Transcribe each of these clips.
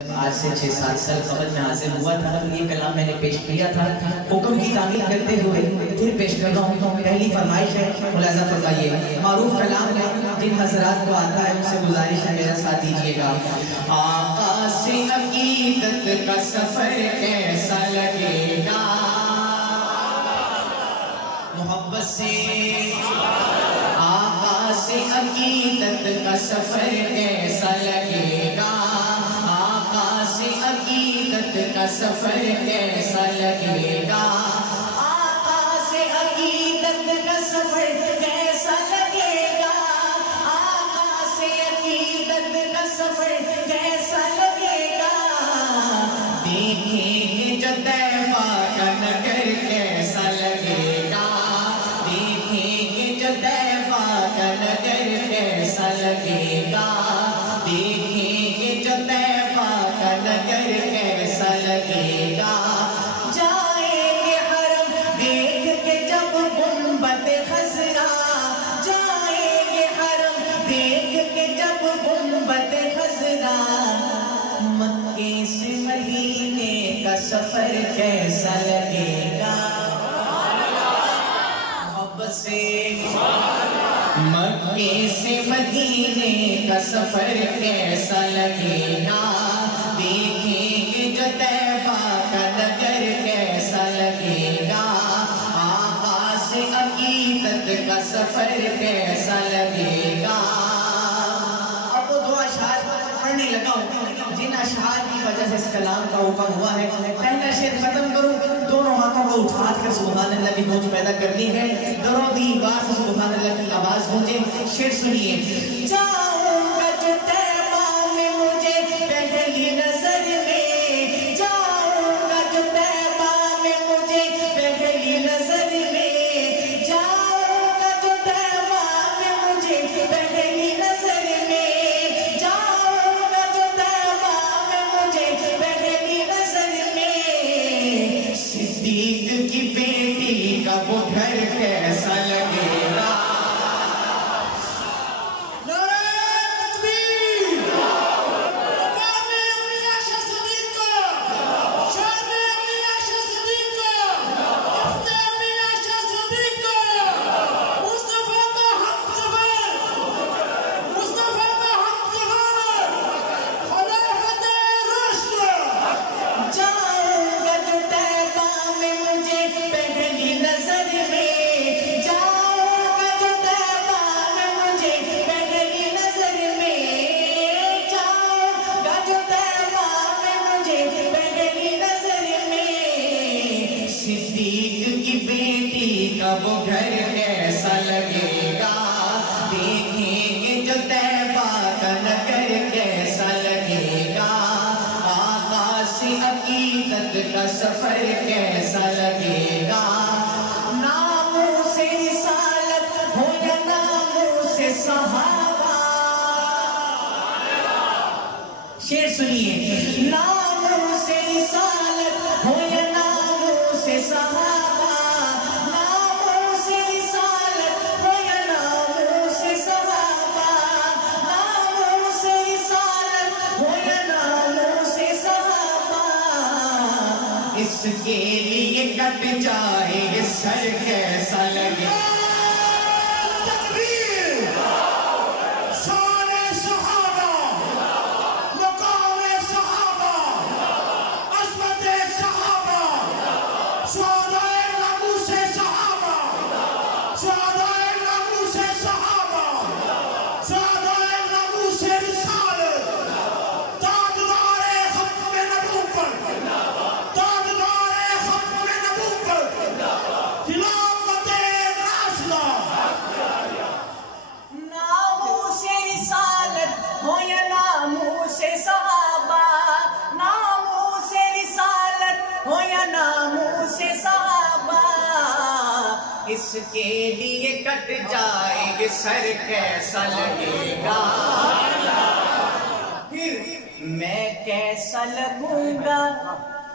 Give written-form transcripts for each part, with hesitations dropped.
آج سے 6-7 سال قبل میں حاصل ہوا تھا، یہ کلام میں نے پیش کیا تھا۔ حکم کی تعمیل کرتے ہوئے پھر پیش کر رہا ہوں۔ پہلی فرمائش ہے، ملاحظہ فرمائیے، معروف کلام ہے، جن حضرات کو آتا ہے ان سے گزارش ہے میرا ساتھ دیجیے گا۔ آقا سے عقیدت کا سفر کیسا لگے گا، محبت سے آقا سے عقیدت کا سفر کیسا لگے گا، آقا سے عقیدت کا سفر کیسا لگے گا، آقا سے عقیدت کا سفر کیسا لگے گا، آقا سے عقیدت کا سفر کیسا لگے گا، دیکھیں گے جو طیبہ کا نگر کیسا لگے گا، دیکھیں گے جو طیبہ کا نگر کیسا لگے گا، دیکھیں گے جو طیبہ کا نگر کیسا لگے گا، جائیں گے حرم دیکھ کے جب گنبد خضرا، جائیں گے حرم دیکھ کے جب گنبد خضرا، مکے سے مدینے کا سفر کیسا لگے گا، محبت سے مکے سے مدینے کا سفر کیسا لگے گا، دیکھیں گے جو طیبہ کا نگر کیسا لگے گا، آقا سے عقیدت کا سفر کیسا لگے گا۔ اب وہ دو اشعار پڑھنے لگا ہوں جن اشعار کی وجہ سے اس کلام کا حکم ہوا ہے۔ پہلا شعر ختم کروں، دونوں ہاتھوں کو اٹھا کر سبحان اللہ کی گونج پیدا کرنی ہے، دونوں دی بار سے سبحان اللہ کی آواز گونجے۔ شعر سنیے، جاؤں گا جو طیبہ میں مجھے پہلی نظر میں، جاؤں گا جو طیبہ میں مجھے پہلی نظر میں، جاؤں گا جو طیبہ میں مجھے پہلی نظر میں، جاؤں گا جو طیبہ میں مجھے پہلی نظر میں، صدیق کی بیٹی کا وہ گھر کیسا لگے گا، صدیق کی بیٹی کا وہ گھر کیسا لگے گا، دیکھیں گے جو طیبہ کا نگر کیسا لگے گا، آقا سے عقیدت کا سفر کیسا لگے گا، ناموں سے رسالت ہو یا ناموں سے صحابہ، شعر سنیے، ناموں سے رسالت ہو یا صحابہ، ناموں سے رسالت ہو یا ناموں سے صحابہ، ناموں سے رسالت ہو یا ناموں سے صحابہ، اس کے لیے کٹ جائے یہ سر کیسا لگے، اس کے لیے کٹ جائے گے سر کیسا لگے گا، پھر میں کیسا لگوں گا،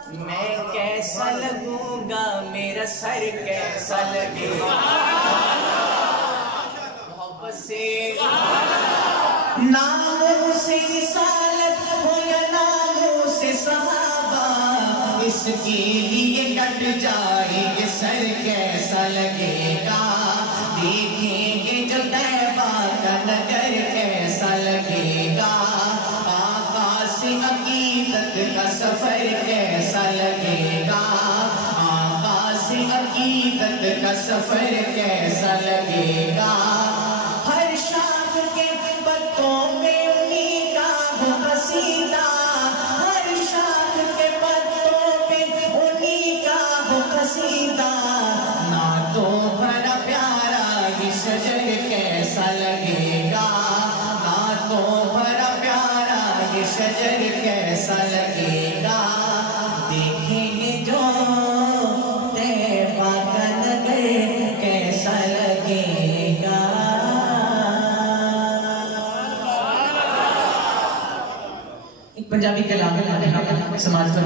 میں کیسا لگوں گا، میرا سر کیسا لگے گا، محبت سے ناموں سے رسالت ہو یا ناموں جس کے لیے کٹ جائے گے سر کیسا لگے گا، دیکھیں گے جو طیبہ کا نگر کیسا لگے گا، آقا سے عقیدت کا سفر کیسا لگے گا، آقا سے عقیدت کا سفر کیسا لگے گا، ہر شاخ کے پتوں میں انہی کا ہو قصیدہ، ہر شاخ کے پتوں پہ انہی کا ہو قصیدہ، نعتوں بھرا پیارا یہ شجر کیسا لگے گا، نعتوں بھرا پیارا یہ شجر کیسا لگے گا، دیکھیں گے جو طیبہ کا نگر کیسا لگے گا۔ ایک پنجابی کلام ہے سماج پر